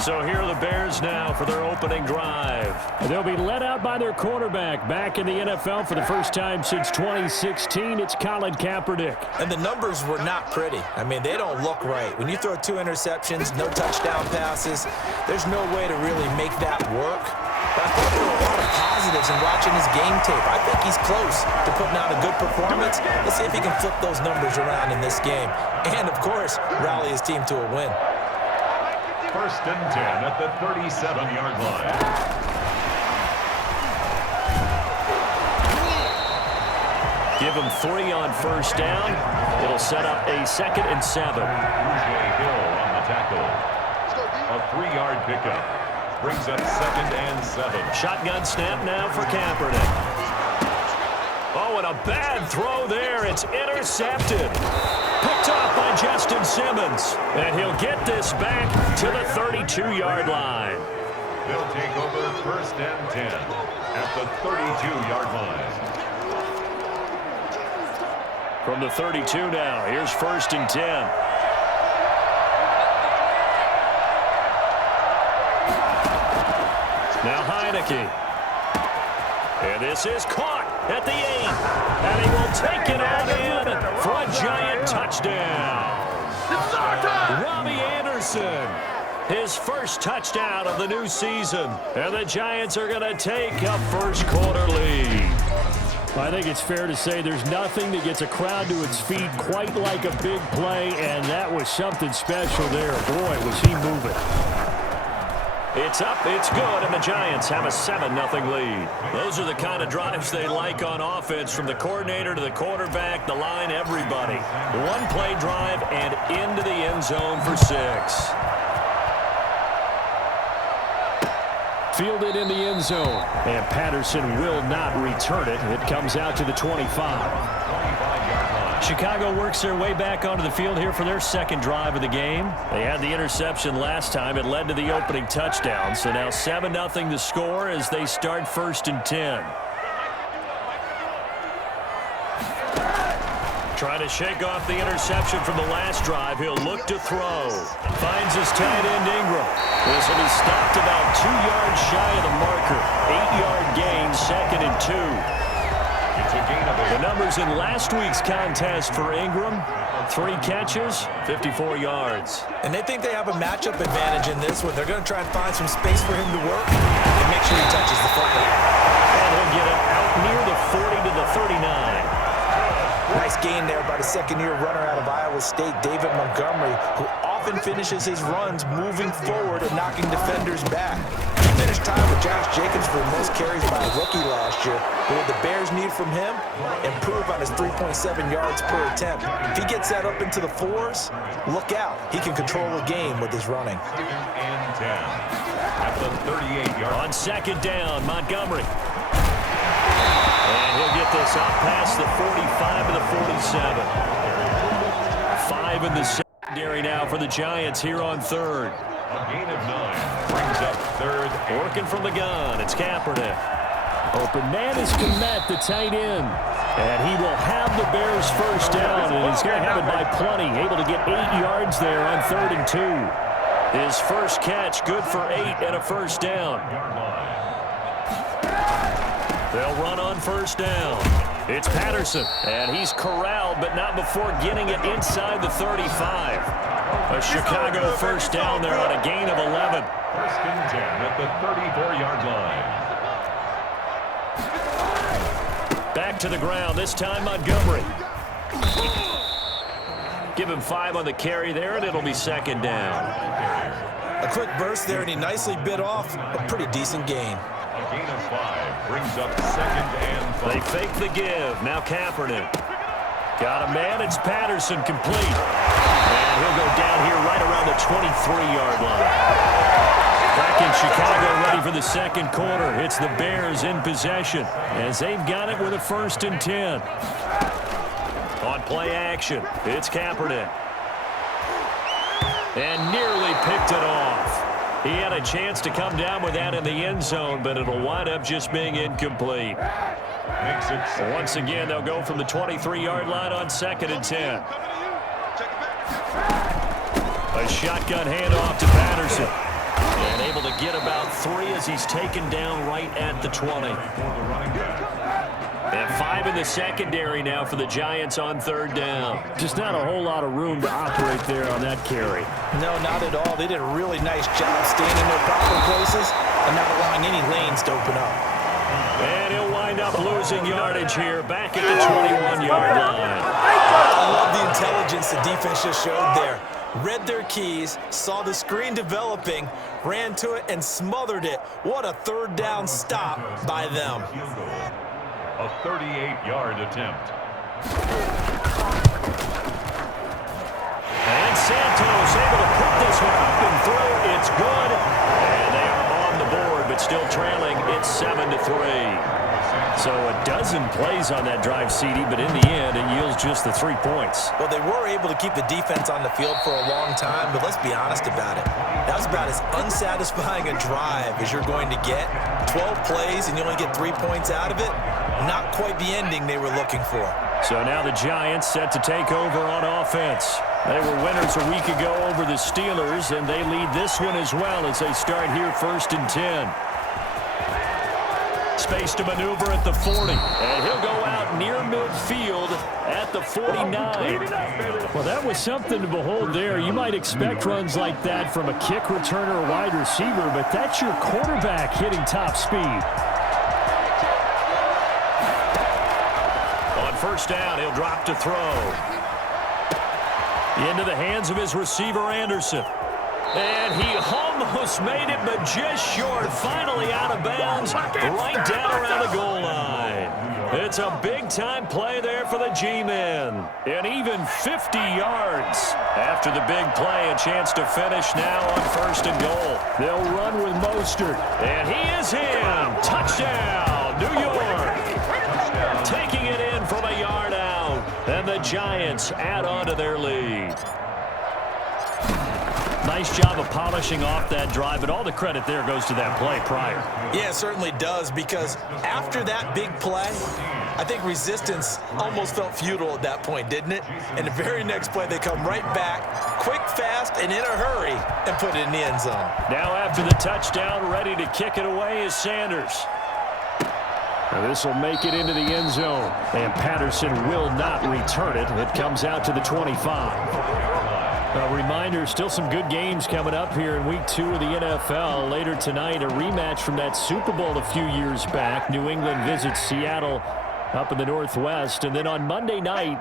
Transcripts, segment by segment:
So here are the Bears now for their opening drive. They'll be led out by their quarterback. Back in the NFL for the first time since 2016, it's Colin Kaepernick. And the numbers were not pretty. I mean, they don't look right. When you throw 2 interceptions, no touchdown passes, there's no way to really make that work. But I thought there were a lot of positives in watching his game tape. I think he's close to putting out a good performance. Let's see if he can flip those numbers around in this game. And, of course, rally his team to a win. 1st and 10 at the 37-yard line. Give him 3 on 1st down. It'll set up a 2nd and 7. Hill on the tackle. A 3-yard pickup. Brings up 2nd and 7. Shotgun snap now for Kaepernick. Oh, and a bad throw there. It's intercepted. Picked off by Justin Simmons. And he'll get this back to the 32-yard line. They'll take over 1st and 10 at the 32-yard line. From the 32 now, here's 1st and 10. Now Heineke. And this is caught at the 8. And he will take it out in for a giant touchdown. Robbie Anderson, his first touchdown of the new season. And the Giants are going to take a first-quarter lead. I think it's fair to say there's nothing that gets a crowd to its feet quite like a big play, and that was something special there. Boy, was he moving. It's up, it's good, and the Giants have a 7-0 lead. Those are the kind of drives they like on offense, from the coordinator to the quarterback, the line, everybody. One-play drive and into the end zone for 6. Fielded in the end zone, and Patterson will not return it. It comes out to the 25. Chicago works their way back onto the field here for their 2nd drive of the game. They had the interception last time. It led to the opening touchdown. So now 7-0 the score as they start 1st and 10. Trying to shake off the interception from the last drive. He'll look to throw. Finds his tight end Ingram. This will be stopped about 2 yards shy of the marker. 8-yard gain, 2nd and 2. It's a gain of 8. The numbers in last week's contest for Ingram: 3 catches, 54 yards. And they think they have a matchup advantage in this one. They're going to try and find some space for him to work and make sure he touches the football. And he'll get it out near the 40 to the 39. Nice gain there by the 2nd-year runner out of Iowa State, David Montgomery, who often finishes his runs moving forward and knocking defenders back. He finished tied with Josh Jacobs for most carries by a rookie last year. But what the Bears need from him, improve on his 3.7 yards per attempt. If he gets that up into the 4s, look out. He can control a game with his running. 2nd and 10 at the 38-yard. On 2nd down, Montgomery. And he'll get this up past the 45 to the 47. 5 in the secondary now for the Giants here on 3rd. A gain of 9 brings up 3rd. Working from the gun, it's Kaepernick. Open man is Kmet, the tight end. And he will have the Bears 1st down, and he's going to have it by plenty. Able to get 8 yards there on 3rd and 2. His first catch, good for 8 and a 1st down. They'll run on 1st down. It's Patterson, and he's corralled, but not before getting it inside the 35. A Chicago 1st down there on a gain of 11. 1st and 10 at the 34-yard line. Back to the ground, this time Montgomery. Give him 5 on the carry there, and it'll be 2nd down. A quick burst there, and he nicely bit off a pretty decent gain. A gain of 5 brings up 2nd and 5. They fake the give. Now Kaepernick. Got a man. It's Patterson complete. And he'll go down here right around the 23-yard line. Back in Chicago, ready for the 2nd quarter. It's the Bears in possession as they've got it with a 1st and 10. On play action, it's Kaepernick. And nearly picked it off. He had a chance to come down with that in the end zone, but it'll wind up just being incomplete. Makes it Once again, they'll go from the 23-yard line on 2nd and 10. A shotgun handoff to Patterson. as he's taken down right at the 20. And 5 in the secondary now for the Giants on third down. Just not a whole lot of room to operate there on that carry. No, not at all. They did a really nice job staying in their proper places and not allowing any lanes to open up. And he'll wind up losing yardage here back at the 21-yard line. I love the intelligence the defense just showed there. Read their keys, saw the screen developing, ran to it, and smothered it. What a third down stop by them. A 38-yard attempt. And Santos able to put this one up and through. It's good. And they are on the board, but still trailing. It's 7-3. So a dozen plays on that drive, CD, but in the end, it yields just the 3 points. Well, they were able to keep the defense on the field for a long time, but let's be honest about it. That was about as unsatisfying a drive as you're going to get. 12 plays and you only get 3 points out of it. Not quite the ending they were looking for. So now the Giants set to take over on offense. They were winners a week ago over the Steelers, and they lead this one as well as they start here 1st and 10. Space to maneuver at the 40. And he'll go out near midfield at the 49. Well, that was something to behold there. You might expect runs like that from a kick returner or wide receiver, but that's your quarterback hitting top speed. On 1st down, he'll drop to throw. Into the hands of his receiver, Anderson. And he almost made it, but just short. Finally out of bounds, right down around the goal line. It's a big-time play there for the G-men. And even 50 yards. After the big play, a chance to finish now on 1st and goal. They'll run with Mostert. And he is in. Touchdown, New York. Taking it in from a yard out. And the Giants add on to their lead. Nice job of polishing off that drive, but all the credit there goes to that play prior. Yeah, it certainly does, because after that big play, I think resistance almost felt futile at that point, didn't it? And the very next play, they come right back, quick, fast, and in a hurry, and put it in the end zone. Now after the touchdown, ready to kick it away is Sanders. This will make it into the end zone, and Patterson will not return it. It comes out to the 25. A reminder, still some good games coming up here in Week 2 of the NFL. Later tonight, a rematch from that Super Bowl a few years back. New England visits Seattle up in the Northwest. And then on Monday night,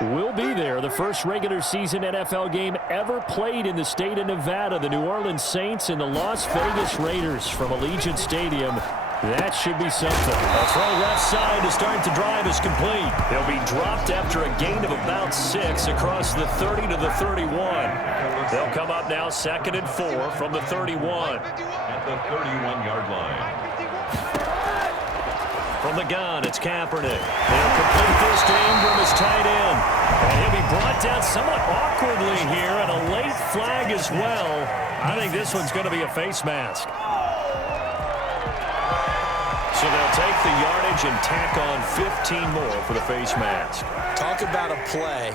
we'll be there. The first regular season NFL game ever played in the state of Nevada. The New Orleans Saints and the Las Vegas Raiders from Allegiant Stadium. That should be something. A throw left side to start the drive is complete. He'll be dropped after a gain of about 6 across the 30 to the 31. They'll come up now 2nd and 4 from the 31. At the 31-yard line. From the gun, it's Kaepernick. They'll complete this to Ingram as tight end. And he'll be brought down somewhat awkwardly here, and a late flag as well. I think this one's going to be a face mask. So they'll take the yardage and tack on 15 more for the face mask. Talk about a play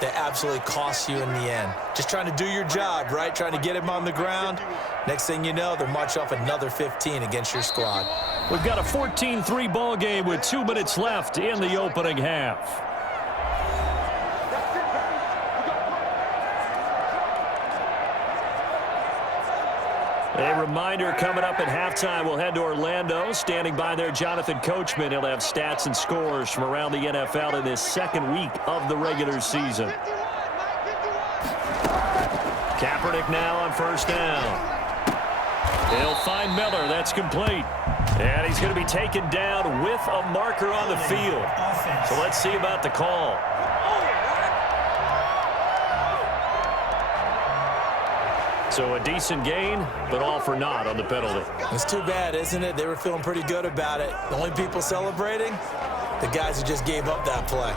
that absolutely costs you in the end. Just trying to do your job, right? Trying to get him on the ground. Next thing you know, they'll march off another 15 against your squad. We've got a 14-3 ball game with 2 minutes left in the opening half. A reminder, coming up at halftime, we'll head to Orlando. Standing by there, Jonathan Coachman. He'll have stats and scores from around the NFL in this 2nd week of the regular season. Kaepernick now on 1st down. He'll find Miller. That's complete. And he's going to be taken down with a marker on the field. So let's see about the call. So a decent gain, but all for naught on the penalty. It's too bad, isn't it? They were feeling pretty good about it. The only people celebrating, the guys who just gave up that play.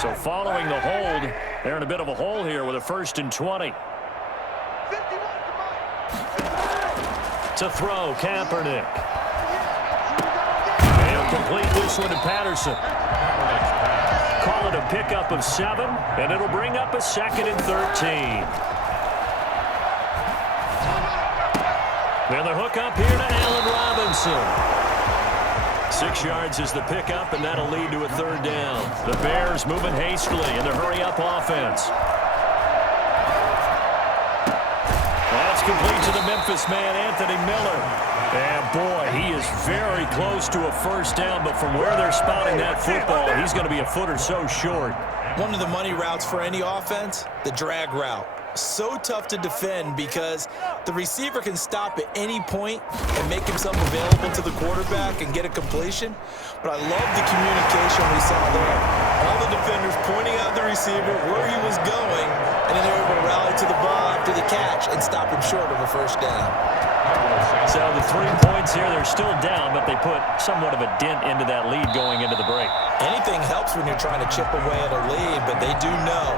So following the hold, they're in a bit of a hole here with a 1st and 20. To throw, Kaepernick. He'll complete this one to Patterson. call it a pickup of 7, and it'll bring up a 2nd and 13. And the hook up here to Allen Robinson. 6 yards is the pickup, and that'll lead to a 3rd down. The Bears moving hastily in the hurry-up offense. That's complete to the Memphis man, Anthony Miller. And, boy, he is very close to a 1st down, but from where they're spotting that football, he's going to be a foot or so short. One of the money routes for any offense, the drag route. So tough to defend because the receiver can stop at any point and make himself available to the quarterback and get a completion. But I love the communication we saw there. All the defenders pointing out the receiver where he was going, and then they were able to rally to the ball after the catch and stop him short of a 1st down. So the 3 points here, they're still down, but they put somewhat of a dent into that lead going into the break. Anything helps when you're trying to chip away at a lead, but they do know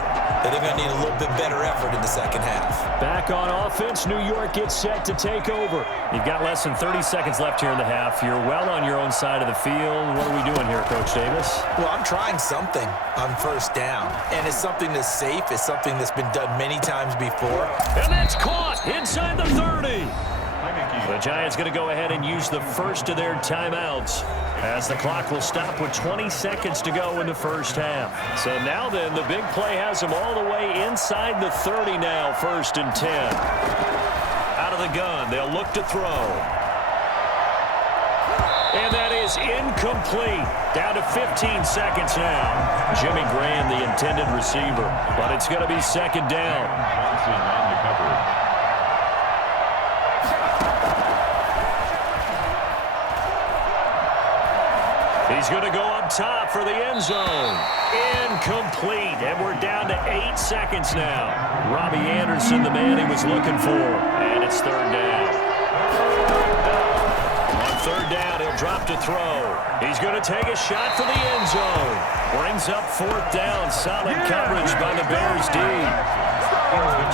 that they're going to need a little bit better effort in the 2nd half. Back on offense, New York gets set to take over. You've got less than 30 seconds left here in the half. You're well on your own side of the field. What are we doing here, Coach Davis? Well, I'm trying something on 1st down, and it's something that's safe. It's something that's been done many times before. And that's caught inside the 30. The Giants going to go ahead and use the first of their timeouts as the clock will stop with 20 seconds to go in the 1st half. So now then, the big play has them all the way inside the 30 now, 1st and 10. Out of the gun, they'll look to throw. And that is incomplete. Down to 15 seconds now. Jimmy Graham, the intended receiver, but it's going to be 2nd down. Johnson on the coverage. He's going to go up top for the end zone. Incomplete. And we're down to 8 seconds now. Robbie Anderson, the man he was looking for. And it's 3rd down. On 3rd down, he'll drop to throw. He's going to take a shot for the end zone. Brings up 4th down. Solid coverage by the Bears D.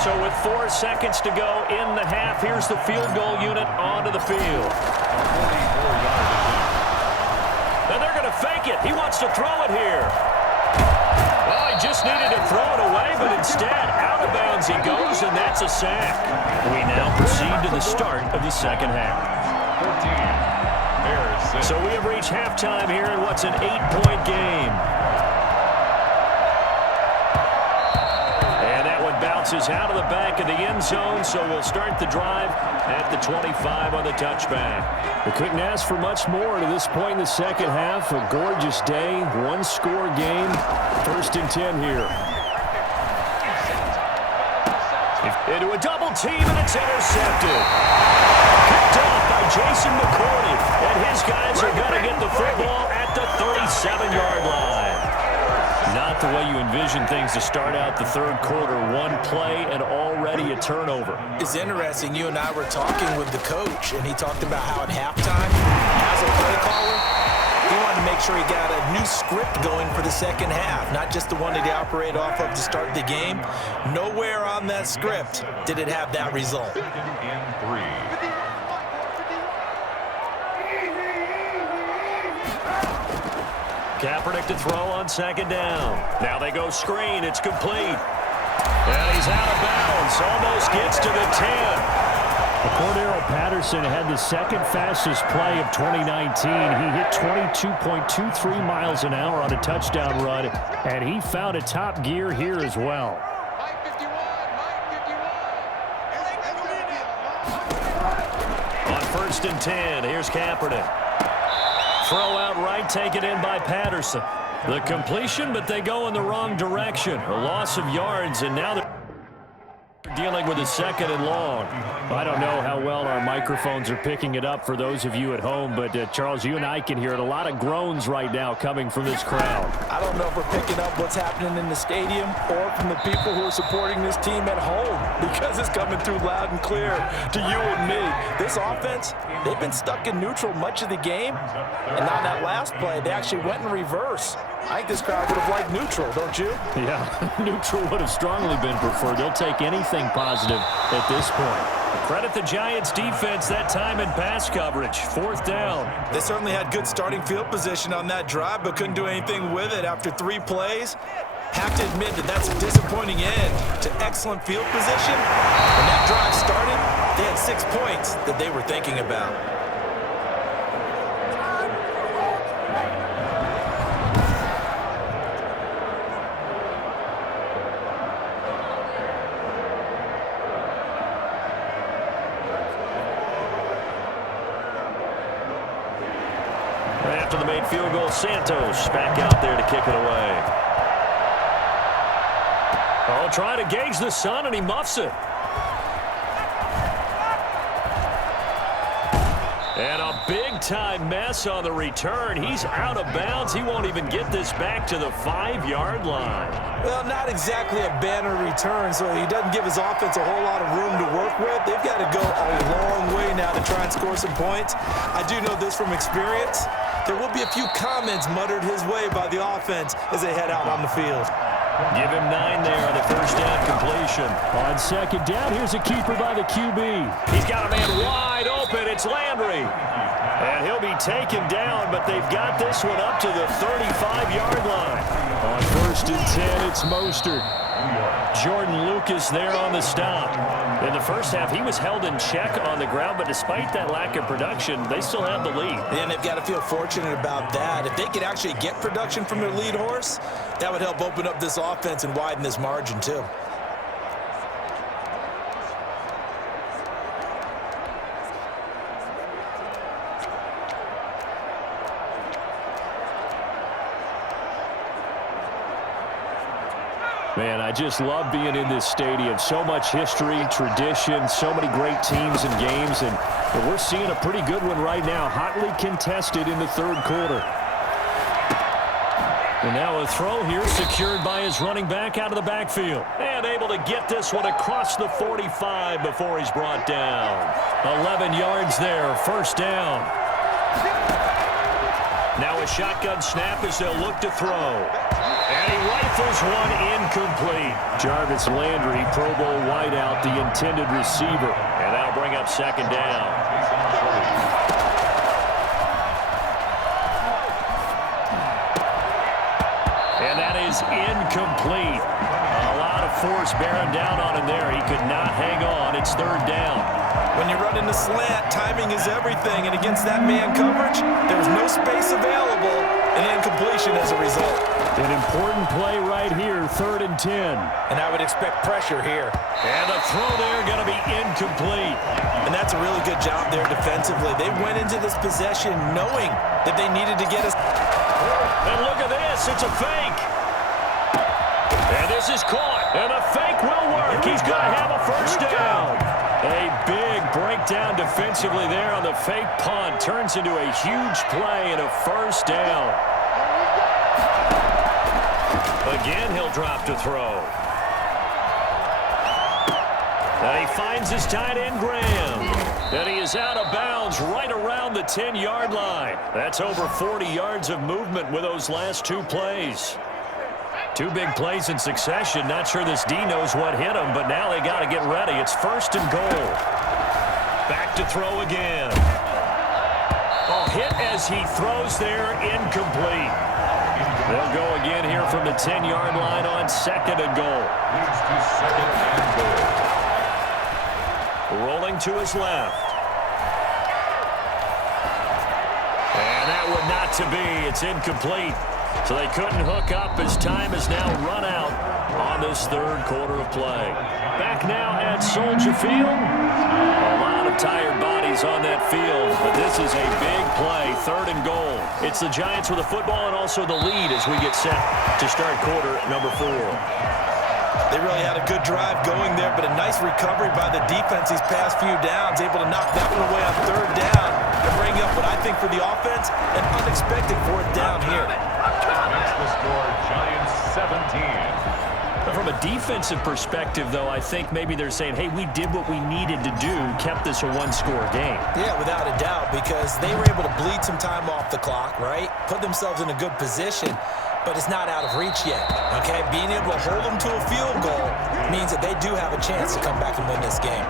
So with 4 seconds to go in the half, here's the field goal unit onto the field. And they're going to fake it. He wants to throw it here. Well, he just needed to throw it away, but instead, out of bounds he goes, and that's a sack. We now proceed to the start of the 2nd half. 14. Bears 6. So we have reached halftime here in what's an 8-point game. And that one bounces out of the back of the end zone, so we'll start the drive at the 25 on the touchback. We couldn't ask for much more to this point in the 2nd half. A gorgeous day, 1-score game. 1st and 10 here. Into a double team, and it's intercepted. Picked off by Jason McCourty, and his guys are going to get the football at the 37-yard line. Not the way you envision things to start out the 3rd quarter. 1 play and already a turnover. It's interesting. You and I were talking with the coach, and he talked about how at halftime, as a play caller, he wanted to make sure he got a new script going for the 2nd half, not just the one that he operated off of to start the game. Nowhere on that script did it have that result. 2nd and 3. Kaepernick to throw on 2nd down. Now they go screen. It's complete. And he's out of bounds. Almost gets to the 10. Cordero Patterson had the 2nd fastest play of 2019. He hit 22.23 miles an hour on a touchdown run, and he found a top gear here as well. On 1st and 10, here's Kaepernick. Throw out right, taken in by Patterson. The completion, but they go in the wrong direction. A loss of yards, and now they're dealing with a 2nd and long. I don't know how well our microphones are picking it up for those of you at home, but Charles, you and I can hear it. A lot of groans right now coming from this crowd. I don't know if we're picking up what's happening in the stadium or from the people who are supporting this team at home, because it's coming through loud and clear to you and me. This offense, they've been stuck in neutral much of the game, and on that last play, they actually went in reverse. I think this crowd would have liked neutral, don't you? Yeah, neutral would have strongly been preferred. They'll take anything positive at this point. Credit the Giants defense that time in pass coverage. 4th down. They certainly had good starting field position on that drive, but couldn't do anything with it after 3 plays. Have to admit that that's a disappointing end to excellent field position. When that drive started, they had 6 points that they were thinking about. After the made field goal, Santos back out there to kick it away. Oh, trying to gauge the sun, and he muffs it. And a big-time mess on the return. He's out of bounds. He won't even get this back to the 5-yard line. Well, not exactly a banner return, so he doesn't give his offense a whole lot of room to work with. They've got to go a long way now to try and score some points. I do know this from experience. There will be a few comments muttered his way by the offense as they head out on the field. Give him 9 there on the first down completion. On 2nd down, here's a keeper by the QB. He's got a man wide open. It's Landry. And he'll be taken down, but they've got this one up to the 35-yard line. On 1st and 10, it's Mostert. Jordan Lucas there on the stop. In the first half, he was held in check on the ground, but despite that lack of production, they still have the lead. And they've got to feel fortunate about that. If they could actually get production from their lead horse, that would help open up this offense and widen this margin too. Man, I just love being in this stadium. So much history, tradition, so many great teams and games, and we're seeing a pretty good one right now, hotly contested in the 3rd quarter. And now a throw here secured by his running back out of the backfield. And able to get this one across the 45 before he's brought down. 11 yards there, 1st down. Now a shotgun snap as they'll look to throw. And he rifles one incomplete. Jarvis Landry, Pro Bowl wideout, the intended receiver. And that'll bring up 2nd down. And that is incomplete. A lot of force bearing down on him there. He could not hang on. It's 3rd down. When you run in the slant, timing is everything. And against that man coverage, there was no space available. And incompletion as a result. An important play right here, 3rd and 10. And I would expect pressure here. And the throw there going to be incomplete. And that's a really good job there defensively. They went into this possession knowing that they needed to get us. And look at this. It's a fake. And this is caught. And the fake will work. He's going to have a 1st down. A big breakdown defensively there on the fake punt. Turns into a huge play and a 1st down. Again, he'll drop to throw. And he finds his tight end, Graham. And he is out of bounds right around the 10-yard line. That's over 40 yards of movement with those last 2 plays. 2 big plays in succession. Not sure this D knows what hit him, but now they got to get ready. It's 1st and goal. Back to throw again. A hit as he throws there, incomplete. They'll go again here from the 10-yard line on 2nd and goal. Leads to 2nd and goal. Rolling to his left. And that would not to be. It's incomplete. So they couldn't hook up as time has now run out on this 3rd quarter of play. Back now at Soldier Field. A lot of tired bodies on that field, but this is a big play, 3rd and goal. It's the Giants with the football and also the lead as we get set to start quarter number 4. They really had a good drive going there, but a nice recovery by the defense these past few downs, able to knock that one away on 3rd down and bring up what I think for the offense, an unexpected 4th down here. Makes the score Giants 17. From a defensive perspective, though, I think maybe they're saying, hey, we did what we needed to do, kept this a 1-score game. Yeah, without a doubt, because they were able to bleed some time off the clock, right? Put themselves in a good position. but it's not out of reach yet, okay? Being able to hold them to a field goal means that they do have a chance to come back and win this game.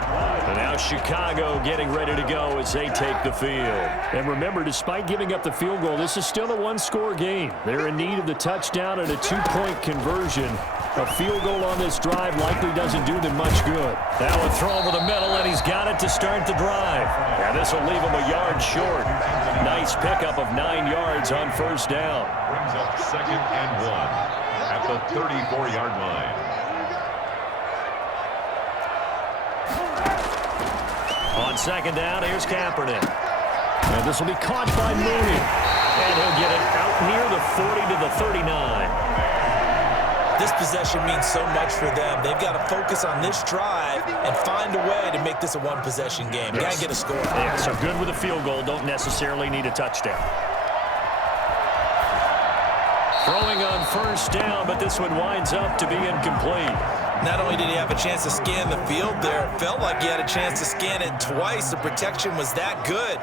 And now Chicago getting ready to go as they take the field. And remember, despite giving up the field goal, this is still a one-score game. They're in need of the touchdown and a two-point conversion. A field goal on this drive likely doesn't do them much good. Now a throw over the middle, and he's got it to start the drive. And this will leave him a yard short. Nice pickup of 9 yards on first down. Brings up 2nd and 1 at the 34-yard line. On second down, here's Kaepernick. And this will be caught by Mooney. And he'll get it out near the 40 to the 39. This possession means so much for them. They've got to focus on this drive and find a way to make this a one-possession game. Got to get a score. Yeah, so good with a field goal. Don't necessarily need a touchdown. Throwing on first down, but this one winds up to be incomplete. Not only did he have a chance to scan the field there, it felt like he had a chance to scan it twice. The protection was that good.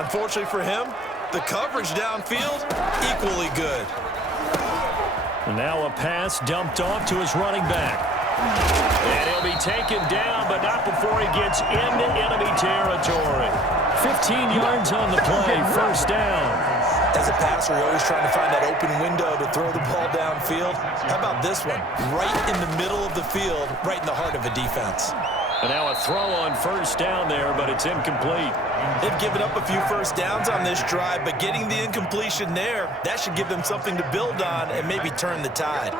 Unfortunately for him, the coverage downfield, equally good. And now a pass dumped off to his running back. And he'll be taken down, but not before he gets into enemy territory. 15 yards on the play, first down. As a passer, you're always trying to find that open window to throw the ball downfield. How about this one? Right in the middle of the field, right in the heart of a defense. And now a throw on first down there, but it's incomplete. They've given up a few first downs on this drive, but getting the incompletion there, that should give them something to build on and maybe turn the tide.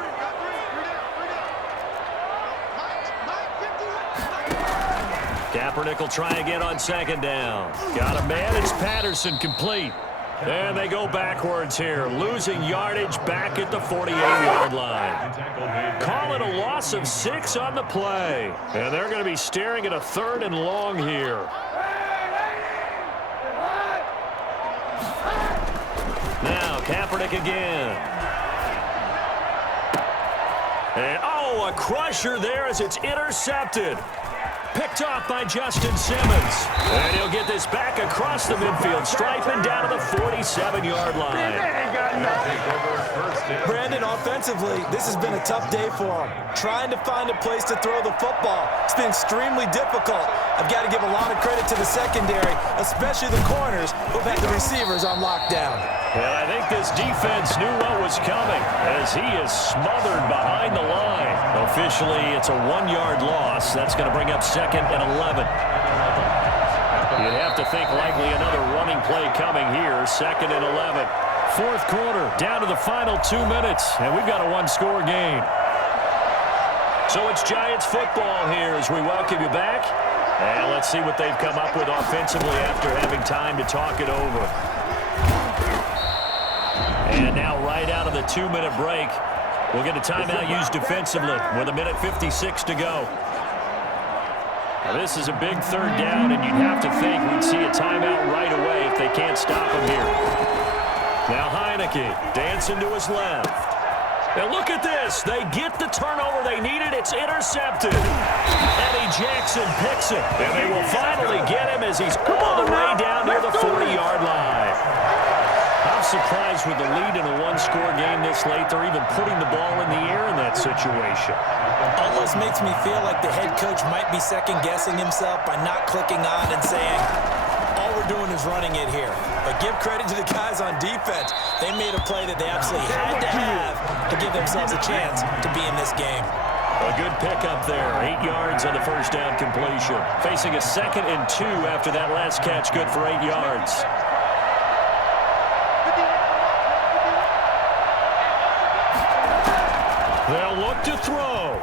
Kaepernick will try again on second down. Got a man, it's Patterson, complete. And they go backwards here, losing yardage back at the 48-yard line. Call it a loss of 6 on the play. And they're going to be staring at a 3rd and long here. Now Kaepernick again. And, oh, a crusher there as it's intercepted. Picked off by Justin Simmons. And he'll get this back across the midfield stripe and down to the 47-yard line. Brandon, offensively, this has been a tough day for him. Trying to find a place to throw the football. It's been extremely difficult. I've got to give a lot of credit to the secondary, especially the corners who've had the receivers on lockdown. And I think this defense knew what was coming as he is smothered behind the line. Officially, it's a 1-yard loss. That's going to bring up 2nd and 11. You'd have to think likely another running play coming here. 2nd and 11. 4th quarter, down to the final 2 minutes, and we've got a one-score game. So it's Giants football here as we welcome you back. And let's see what they've come up with offensively after having time to talk it over. And now right out of the 2-minute break, we'll get a timeout used defensively with 1:56 to go. Now this is a big 3rd down, and you'd have to think we'd see a timeout right away if they can't stop him here. Now Heineke dancing to his left. Now look at this. They get the turnover they needed. It's intercepted. Eddie Jackson picks it. And they will finally get him as he's all the way down near the 40-yard line. I'm surprised with the lead in a one-score game this late. They're even putting the ball in the air in that situation. Almost makes me feel like the head coach might be second-guessing himself by not clicking on and saying, all we're doing is running it here. But give credit to the guys on defense. They made a play that they absolutely had to have to give themselves a chance to be in this game. A good pickup there. 8 yards on the first down completion. Facing a 2nd and 2 after that last catch. Good for 8 yards. They'll look to throw.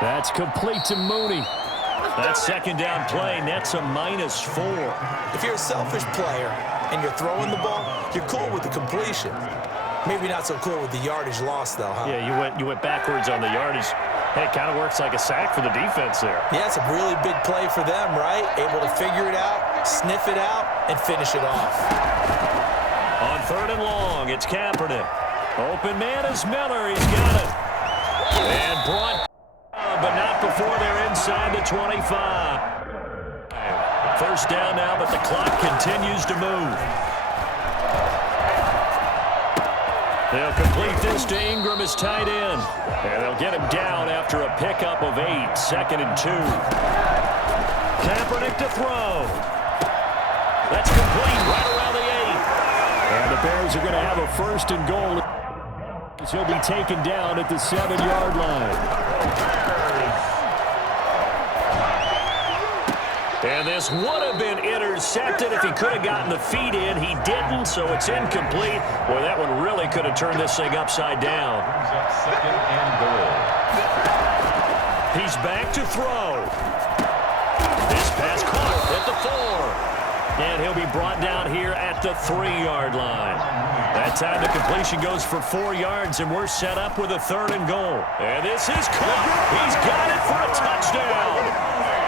That's complete to Mooney. That 2nd down play nets a -4. If you're a selfish player and you're throwing the ball, you're cool with the completion. Maybe not so cool with the yardage loss, though, huh? Yeah, you went backwards on the yardage. Hey, it kind of works like a sack for the defense there. Yeah, it's a really big play for them, right? Able to figure it out, sniff it out, and finish it off. On 3rd and long, it's Kaepernick. Open man is Miller. He's got it. And brought, but not before they're inside the 25. First down now, but the clock continues to move. They'll complete this to Ingram as tight end. And they'll get him down after a pickup of 8, 2nd and 2. Kaepernick to throw. That's complete right around the 8. And the Bears are going to have a 1st and goal. He'll be taken down at the 7-yard line. And this would have been intercepted if he could have gotten the feet in. He didn't, so it's incomplete. Boy, that one really could have turned this thing upside down. Second and goal. He's back to throw. This pass caught at the 4. And he'll be brought down here at the 3-yard line. That time the completion goes for 4 yards, and we're set up with a 3rd and goal. And this is caught. He's got it for a touchdown.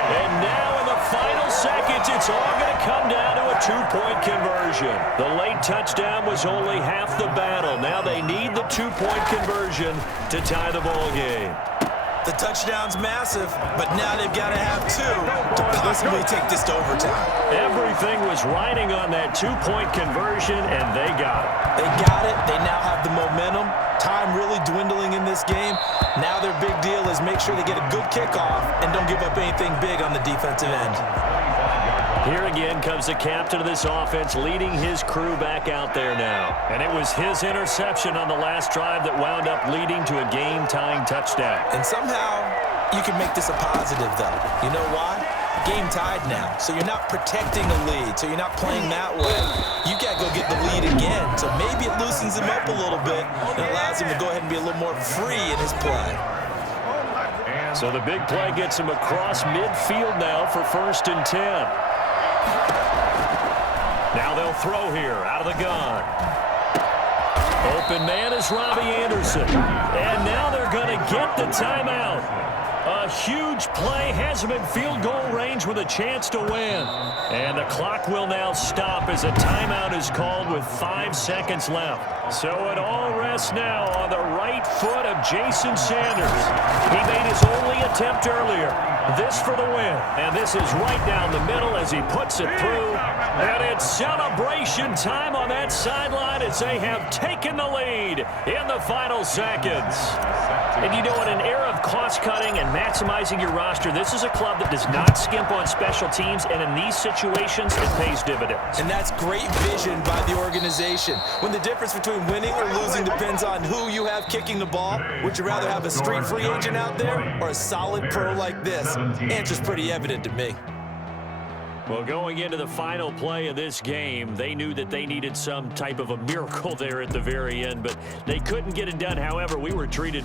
And now in the final seconds, it's all going to come down to a 2-point conversion. The late touchdown was only half the battle. Now they need the 2-point conversion to tie the ball game. The touchdown's massive, but now they've got to have 2 to possibly take this to overtime. Everything was riding on that 2-point conversion, and they got it. They got it. They now have the momentum. Time really dwindling in this game. Now their big deal is make sure they get a good kickoff and don't give up anything big on the defensive end. Here again comes the captain of this offense leading his crew back out there now. And it was his interception on the last drive that wound up leading to a game-tying touchdown. And somehow you can make this a positive, though. You know why? Game tied now, so you're not protecting a lead, so you're not playing that way. You got to go get the lead again, so maybe it loosens him up a little bit and allows him to go ahead and be a little more free in his play. So the big play gets him across midfield now for 1st and 10. Now they'll throw here out of the gun. Open man is Robbie Anderson. And now they're going to get the timeout. A huge play has him in field goal range with a chance to win. And the clock will now stop as a timeout is called with 5 seconds left. So it all rests now on the right foot of Jason Sanders. He made his only attempt earlier. This for the win. And this is right down the middle as he puts it through. And it's celebration time on that sideline as they have taken the lead in the final seconds. And you know, in an era of cost-cutting and maximizing your roster, this is a club that does not skimp on special teams, and in these situations, it pays dividends. And that's great vision by the organization. When the difference between winning or losing depends on who you have kicking the ball, would you rather have a street free agent out there or a solid pro like this? Answer's pretty evident to me. Well, going into the final play of this game, they knew that they needed some type of a miracle there at the very end, but they couldn't get it done. However, we were treated to